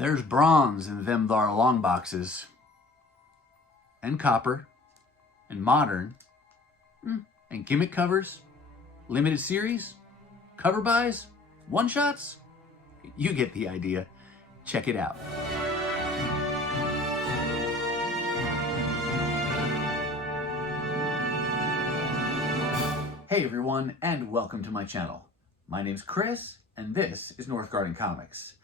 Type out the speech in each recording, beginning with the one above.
There's bronze in them Thar long boxes, and copper, and modern, and gimmick covers, limited series, cover buys, one-shots. You get the idea. Check it out. Hey everyone, and welcome to my channel. My name's Chris, and this is Northgarden Comics.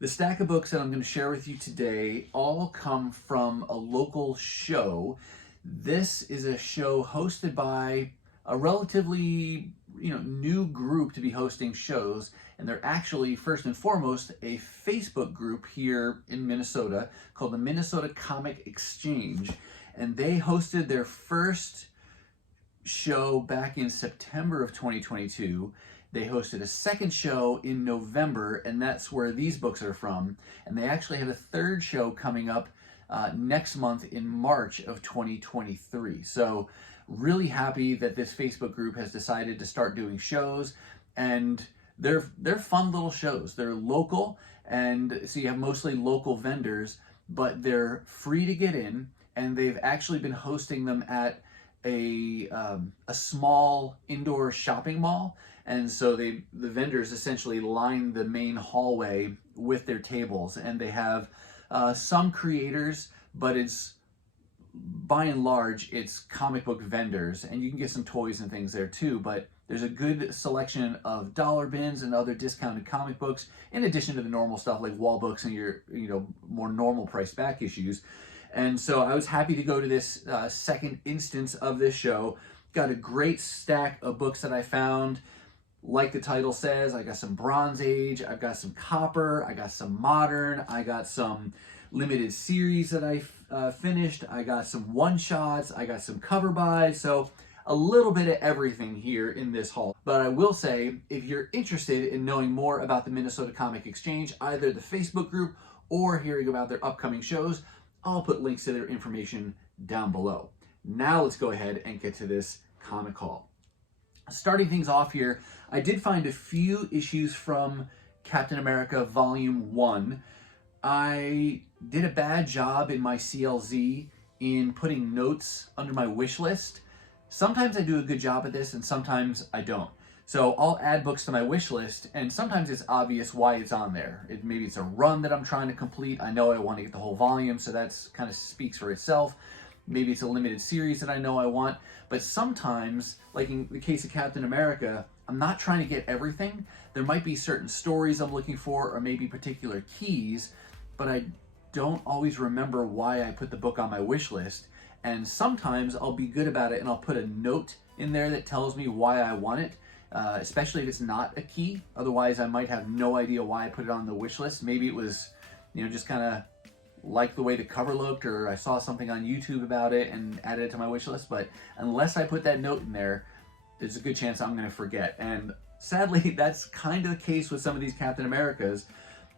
The stack of books that I'm going to share with you today all come from a local show. This is a show hosted by a relatively new group to be hosting shows, and they're actually first and foremost a Facebook group here in Minnesota called the Minnesota Comic Exchange, and they hosted their first show back in September of 2022. They hosted a second show in November, and that's where these books are from. And they actually have a third show coming up next month in March of 2023. So really happy that this Facebook group has decided to start doing shows, and they're fun little shows. They're local, and so you have mostly local vendors, but they're free to get in, and they've actually been hosting them at a small indoor shopping mall. And so the vendors essentially line the main hallway with their tables, and they have some creators, but it's by and large it's comic book vendors, and you can get some toys and things there too, but there's a good selection of dollar bins and other discounted comic books, in addition to the normal stuff like wall books and your more normal priced back issues. And so I was happy to go to this second instance of this show. Got a great stack of books that I found. Like the title says, I got some Bronze Age, I've got some copper, I got some modern, I got some limited series that I finished, I got some one-shots, I got some cover buys, so a little bit of everything here in this haul. But I will say, if you're interested in knowing more about the Minnesota Comic Exchange, either the Facebook group or hearing about their upcoming shows, I'll put links to their information down below. Now let's go ahead and get to this comic haul. Starting things off here, I did find a few issues from Captain America Volume 1. I did a bad job in my CLZ in putting notes under my wish list. Sometimes I do a good job at this, and sometimes I don't. So I'll add books to my wish list, and sometimes it's obvious why it's on there. Maybe it's a run that I'm trying to complete. I know I want to get the whole volume, so that's kind of speaks for itself. Maybe it's a limited series that I know I want. But sometimes, like in the case of Captain America, I'm not trying to get everything. There might be certain stories I'm looking for, or maybe particular keys, but I don't always remember why I put the book on my wish list. And sometimes I'll be good about it, and I'll put a note in there that tells me why I want it, especially if it's not a key. Otherwise, I might have no idea why I put it on the wish list. Maybe it was, just kind of like the way the cover looked, or I saw something on YouTube about it and added it to my wish list. But unless I put that note in there, there's a good chance I'm going to forget. And sadly, that's kind of the case with some of these Captain Americas.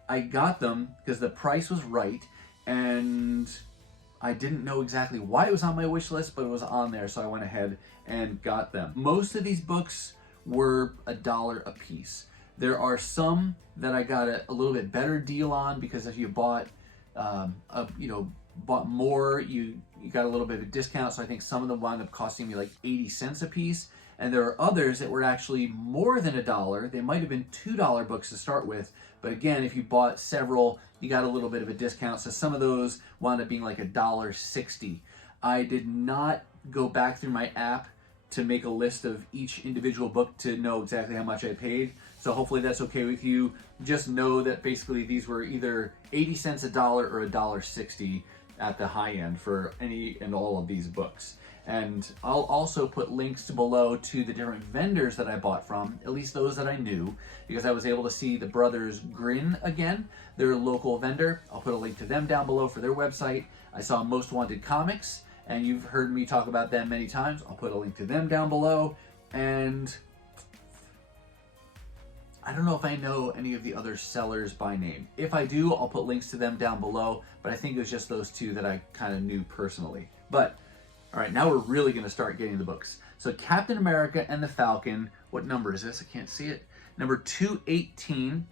I got them because the price was right, and I didn't know exactly why it was on my wish list, but it was on there, so I went ahead and got them. Most of these books were $1 a piece. There are some that I got a little bit better deal on, because if you bought bought more, you got a little bit of a discount. So I think some of them wound up costing me like 80 cents a piece. And there are others that were actually more than $1. They might have been $2 books to start with. But again, if you bought several, you got a little bit of a discount. So some of those wound up being like $1.60. I did not go back through my app to make a list of each individual book to know exactly how much I paid. So hopefully that's okay with you. Just know that basically these were either 80 cents a dollar or $1.60 at the high end for any and all of these books. And I'll also put links below to the different vendors that I bought from, at least those that I knew, because I was able to see the brothers Grin again. They're a local vendor. I'll put a link to them down below for their website. I saw Most Wanted Comics, and you've heard me talk about them many times. I'll put a link to them down below. And I don't know if I know any of the other sellers by name. If I do, I'll put links to them down below, but I think it was just those two that I kind of knew personally. But all right, now we're really going to start getting the books. So Captain America and the Falcon, what number is this? I can't see it. Number 218.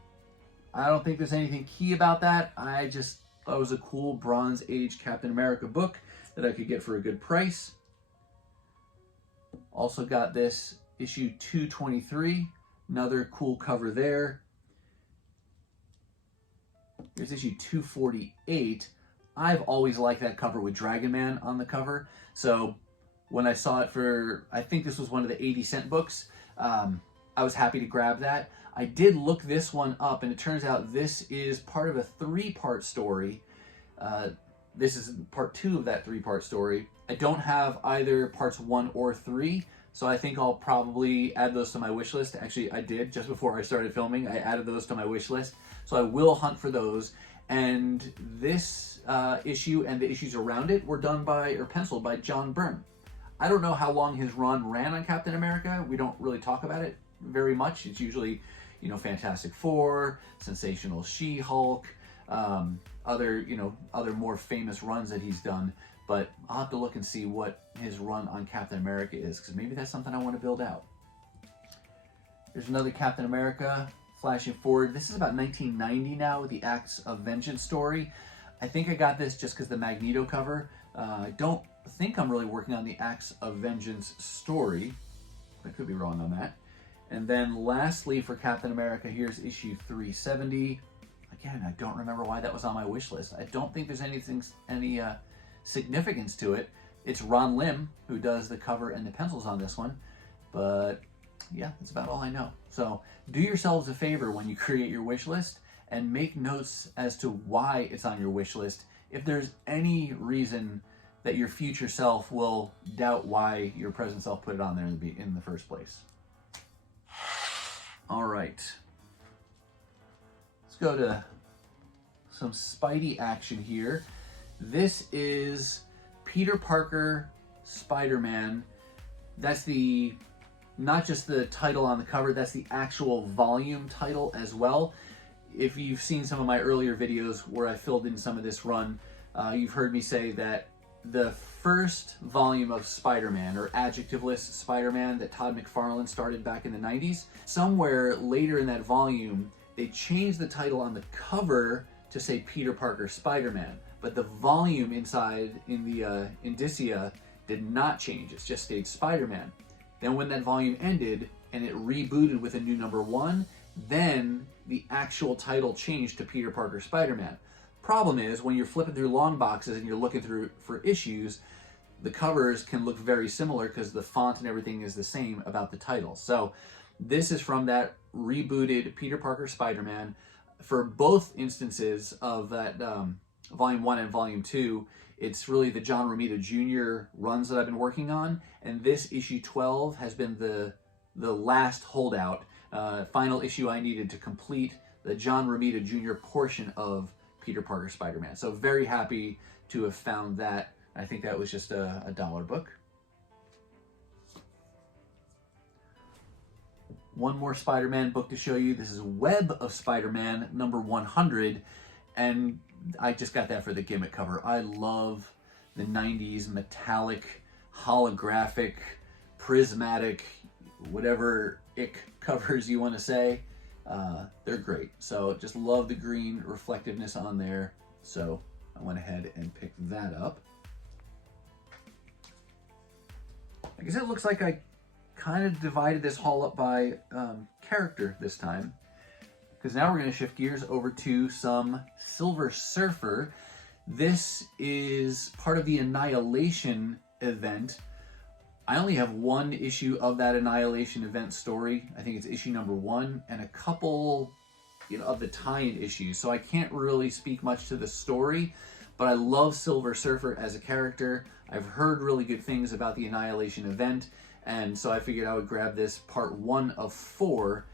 I don't think there's anything key about that. I just thought it was a cool Bronze Age Captain America book that I could get for a good price. Also got this issue 223, another cool cover there. Here's issue 248. I've always liked that cover with Dragon Man on the cover. So when I saw it for, I think this was one of the 80-cent books, I was happy to grab that. I did look this one up, and it turns out this is part of a 3-part story. This is part 2 of that 3-part story. I don't have either parts 1 or 3, so I think I'll probably add those to my wish list. Actually, I did just before I started filming. I added those to my wish list, so I will hunt for those. And this issue and the issues around it were done by, or penciled by, John Byrne. I don't know how long his run ran on Captain America. We don't really talk about it very much. It's usually, you know, Fantastic Four, Sensational She-Hulk, other more famous runs that he's done. But I'll have to look and see what his run on Captain America is, because maybe that's something I want to build out. There's another Captain America, flashing forward. This is about 1990 now, with the Acts of Vengeance story. I think I got this just because the Magneto cover. I don't think I'm really working on the Acts of Vengeance story. I could be wrong on that. And then lastly for Captain America, here's issue 370. Again, I don't remember why that was on my wish list. I don't think there's any significance to it. It's Ron Lim who does the cover and the pencils on this one. But yeah, that's about all I know. So do yourselves a favor when you create your wish list and make notes as to why it's on your wish list. If there's any reason that your future self will doubt why your present self put it on there in the first place. All right. Let's go to some Spidey action here. This is Peter Parker, Spider-Man. That's not just the title on the cover, that's the actual volume title as well. If you've seen some of my earlier videos where I filled in some of this run, you've heard me say that the first volume of Spider-Man, or adjectiveless Spider-Man, that Todd McFarlane started back in the 90s, somewhere later in that volume, they changed the title on the cover to say Peter Parker, Spider-Man. But the volume inside in the indicia did not change. It just stayed Spider-Man. Then when that volume ended and it rebooted with a new number 1, then the actual title changed to Peter Parker, Spider-Man. Problem is, when you're flipping through long boxes and you're looking through for issues, the covers can look very similar because the font and everything is the same about the title. So this is from that rebooted Peter Parker, Spider-Man. For both instances of that Volume 1 and Volume 2, it's really the John Romita Jr. runs that I've been working on, and this issue 12 has been the last holdout, final issue I needed to complete the John Romita Jr. portion of Peter Parker Spider-Man. So very happy to have found that. I think that was just a $1 book. One more Spider-Man book to show you. This is Web of Spider-Man, number 100, and I just got that for the gimmick cover. I love the 90s metallic, holographic, prismatic, whatever ick covers you want to say. They're great. So just love the green reflectiveness on there. So I went ahead and picked that up. I guess it looks like I kind of divided this haul up by character this time, because now we're going to shift gears over to some Silver Surfer. This is part of the Annihilation event. I only have one issue of that Annihilation event story. I think it's issue number 1, and a couple, of the tie-in issues. So I can't really speak much to the story, but I love Silver Surfer as a character. I've heard really good things about the Annihilation event, and so I figured I would grab this part 1 of 4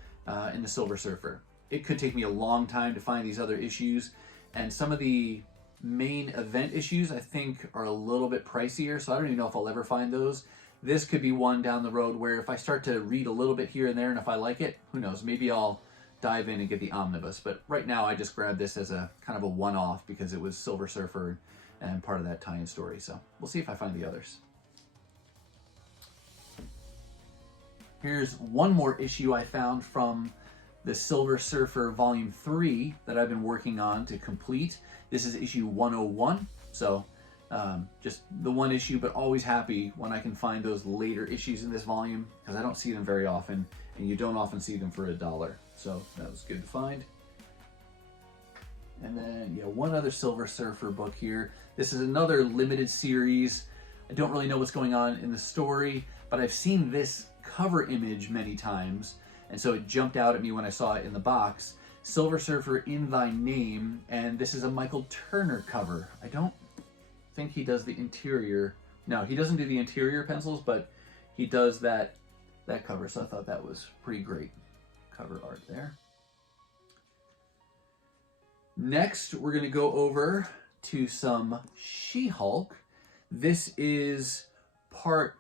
in the Silver Surfer. It could take me a long time to find these other issues, and some of the main event issues I think are a little bit pricier, so I don't even know if I'll ever find those. This could be one down the road where if I start to read a little bit here and there, and if I like it, who knows, maybe I'll dive in and get the omnibus. But right now I just grabbed this as a kind of a one-off because it was Silver Surfer and part of that tie-in story. So we'll see if I find the others. Here's one more issue I found from the Silver Surfer Volume 3 that I've been working on to complete. This is issue 101, so just the one issue, but always happy when I can find those later issues in this volume, because I don't see them very often, and you don't often see them for $1. So that was good to find. And then, yeah, one other Silver Surfer book here. This is another limited series. I don't really know what's going on in the story, but I've seen this cover image many times, and so it jumped out at me when I saw it in the box. Silver Surfer in Thy Name, and this is a Michael Turner cover. I don't think he does the interior. No, he doesn't do the interior pencils, but he does that cover, so I thought that was pretty great cover art there. Next, we're going to go over to some She-Hulk. This is part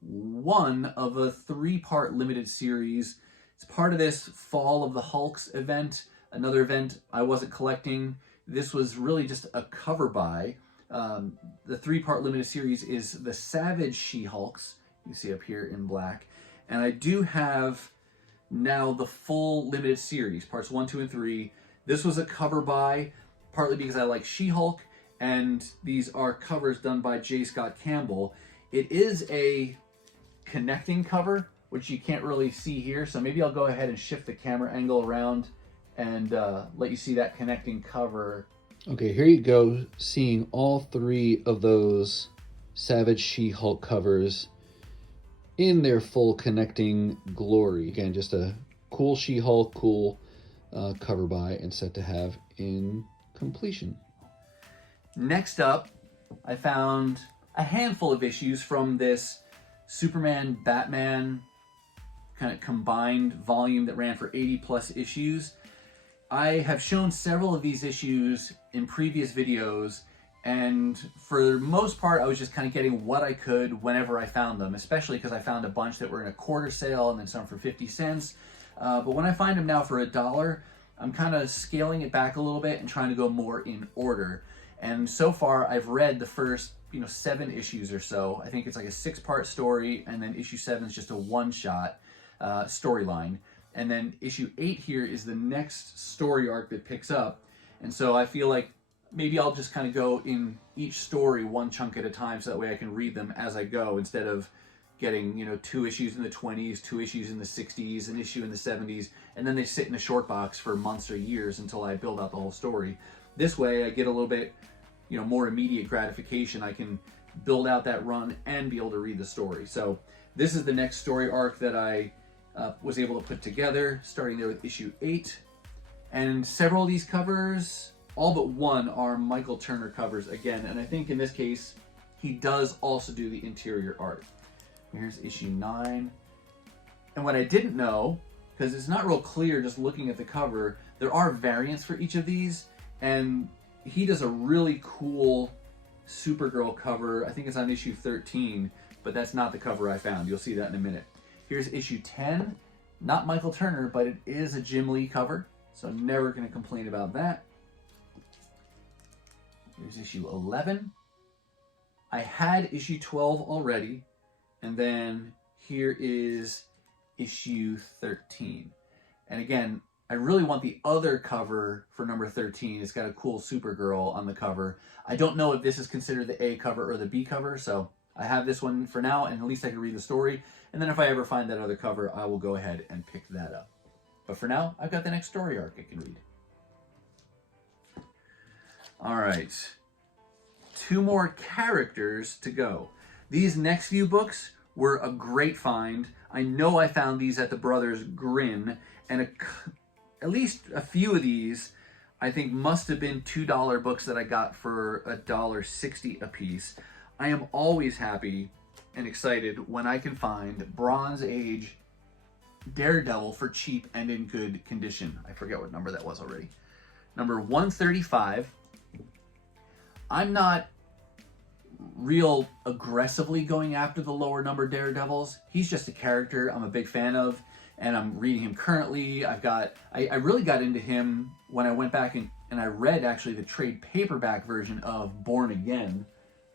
1 of a 3-part limited series. It's part of this Fall of the Hulks event, another event I wasn't collecting. This was really just a cover by. The 3-part limited series is the Savage She-Hulks, you see up here in black. And I do have now the full limited series, parts 1, 2, and 3. This was a cover by, partly because I like She-Hulk, and these are covers done by J. Scott Campbell. It is a connecting cover, which you can't really see here, so maybe I'll go ahead and shift the camera angle around and let you see that connecting cover. Okay, here you go, seeing all 3 of those Savage She-Hulk covers in their full connecting glory. Again, just a cool She-Hulk, cool cover by, and set to have in completion. Next up, I found a handful of issues from this Superman Batman kind of combined volume that ran for 80 plus issues. I have shown several of these issues in previous videos, and for the most part I was just kind of getting what I could whenever I found them, especially because I found a bunch that were in a quarter sale and then some for 50 cents. But when I find them now for $1, I'm kind of scaling it back a little bit and trying to go more in order. And so far, I've read the first, 7 issues or so. I think it's like a 6-part story, and then issue 7 is just a one-shot storyline. And then issue 8 here is the next story arc that picks up. And so I feel like maybe I'll just kind of go in each story one chunk at a time, so that way I can read them as I go, instead of getting 2 issues in the 20s, 2 issues in the 60s, an issue in the 70s, and then they sit in a short box for months or years until I build out the whole story. This way I get a little bit more immediate gratification. I can build out that run and be able to read the story. So this is the next story arc that I was able to put together, starting there with issue 8. And several of these covers, all but one, are Michael Turner covers again, and I think in this case he does also do the interior art. Here's issue 9. And what I didn't know, because it's not real clear just looking at the cover, there are variants for each of these, and he does a really cool Supergirl cover. I think it's on issue 13, but that's not the cover I found. You'll see that in a minute. Here's issue 10. Not Michael Turner, but it is a Jim Lee cover, so never going to complain about that. Here's issue 11. I had issue 12 already, and then here is issue 13. And again, I really want the other cover for number 13. It's got a cool Supergirl on the cover. I don't know if this is considered the A cover or the B cover, so I have this one for now, and at least I can read the story. And then if I ever find that other cover, I will go ahead and pick that up. But for now, I've got the next story arc I can read. All right, 2 more characters to go. These next few books were a great find. I know I found these at the brothers Grin, and at least a few of these I think must have been $2 books that I got for $1.60 a piece. I am always happy and excited when I can find Bronze Age Daredevil for cheap and in good condition. I forget what number that was already. Number 135. I'm not real aggressively going after the lower number Daredevils. He's just a character I'm a big fan of, and I'm reading him currently. I really got into him when I went back and I read actually the trade paperback version of Born Again.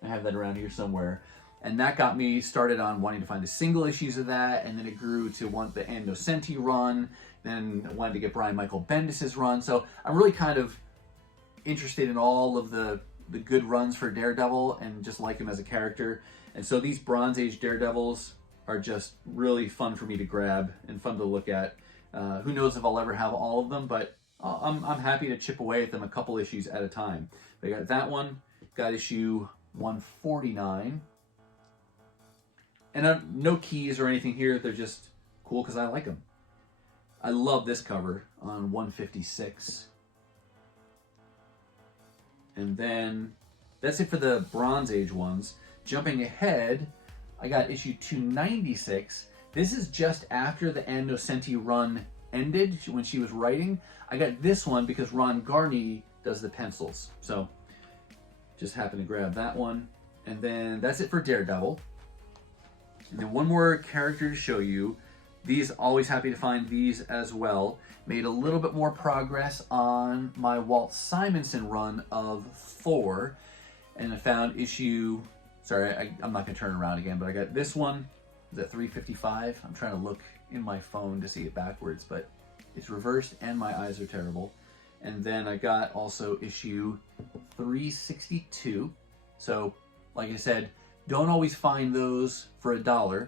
I have that around here somewhere. And that got me started on wanting to find the single issues of that, and then it grew to want the Ann Nocenti run, then I wanted to get Brian Michael Bendis's run. So I'm really kind of interested in all of the good runs for Daredevil and just like him as a character. And so these Bronze Age Daredevils are just really fun for me to grab and fun to look at. Who knows if I'll ever have all of them, but I'm happy to chip away at them a couple issues at a time. I got that one, got issue 149. And no keys or anything here, they're just cool because I like them. I love this cover on 156. And then that's it for the Bronze Age ones. Jumping ahead, I got issue 296. This is just after the Ann Nocenti run ended, when she was writing. I got this one because Ron Garney does the pencils. So just happened to grab that one. And then that's it for Daredevil. And then one more character to show you. These, always happy to find these as well. Made a little bit more progress on my Walt Simonson run of Thor. And I found issue, sorry, I'm not gonna turn it around again, but I got this one, is at 355. I'm trying to look in my phone to see it backwards, but it's reversed and my eyes are terrible. And then I got also issue 362. So, like I said, don't always find those for $1.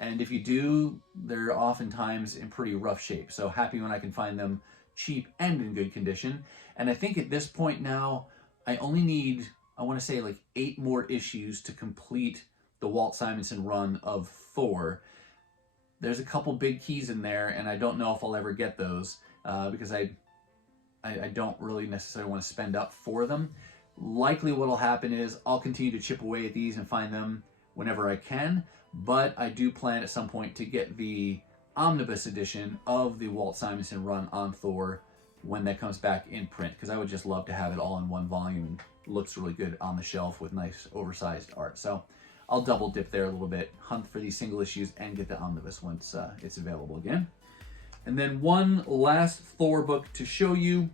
And if you do, they're oftentimes in pretty rough shape. So happy when I can find them cheap and in good condition. And I think at this point now, I only need, I want to say like 8 more issues to complete the Walt Simonson run of Thor. There's a couple big keys in there, and I don't know if I'll ever get those because I don't really necessarily want to spend up for them. Likely what'll happen is I'll continue to chip away at these and find them whenever I can, but I do plan at some point to get the omnibus edition of the Walt Simonson run on Thor when that comes back in print, because I would just love to have it all in one volume. It looks really good on the shelf with nice oversized art. So I'll double dip there a little bit, hunt for these single issues, and get the omnibus once it's available again. And then one last Thor book to show you.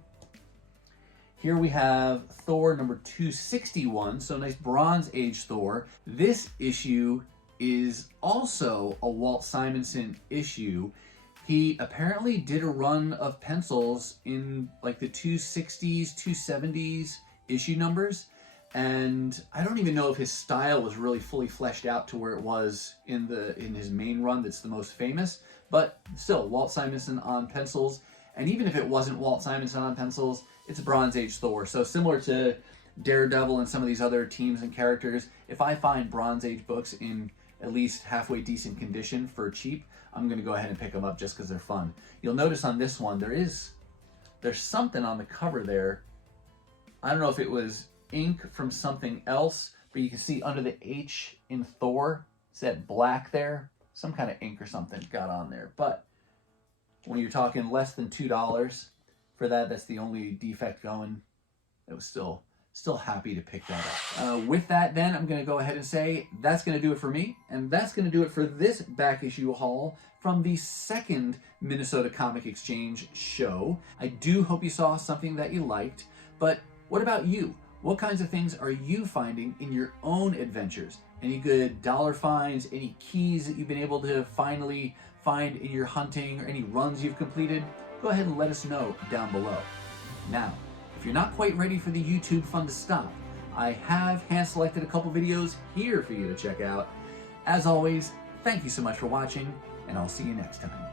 Here we have Thor number 261, so nice Bronze Age Thor. This issue is also a Walt Simonson issue. He apparently did a run of pencils in like the 260s, 270s issue numbers, and I don't even know if his style was really fully fleshed out to where it was in his main run that's the most famous, but still, Walt Simonson on pencils. And even if it wasn't Walt Simonson on pencils, it's Bronze Age Thor. So similar to Daredevil and some of these other teams and characters, if I find Bronze Age books in at least halfway decent condition for cheap, I'm going to go ahead and pick them up just because they're fun. You'll notice on this one, there's something on the cover there. I don't know if it was ink from something else, but you can see under the H in Thor, it's that black there. Some kind of ink or something got on there. But when you're talking less than $2 for that, that's the only defect going. It was still happy to pick that up. With that, then, I'm going to go ahead and say that's going to do it for me, and that's going to do it for this back issue haul from the second Minnesota Comic Exchange show. I do hope you saw something that you liked, but what about you? What kinds of things are you finding in your own adventures? Any good dollar finds, any keys that you've been able to finally find in your hunting, or any runs you've completed? Go ahead and let us know down below. Now, if you're not quite ready for the YouTube fun to stop, I have hand-selected a couple videos here for you to check out. As always, thank you so much for watching, and I'll see you next time.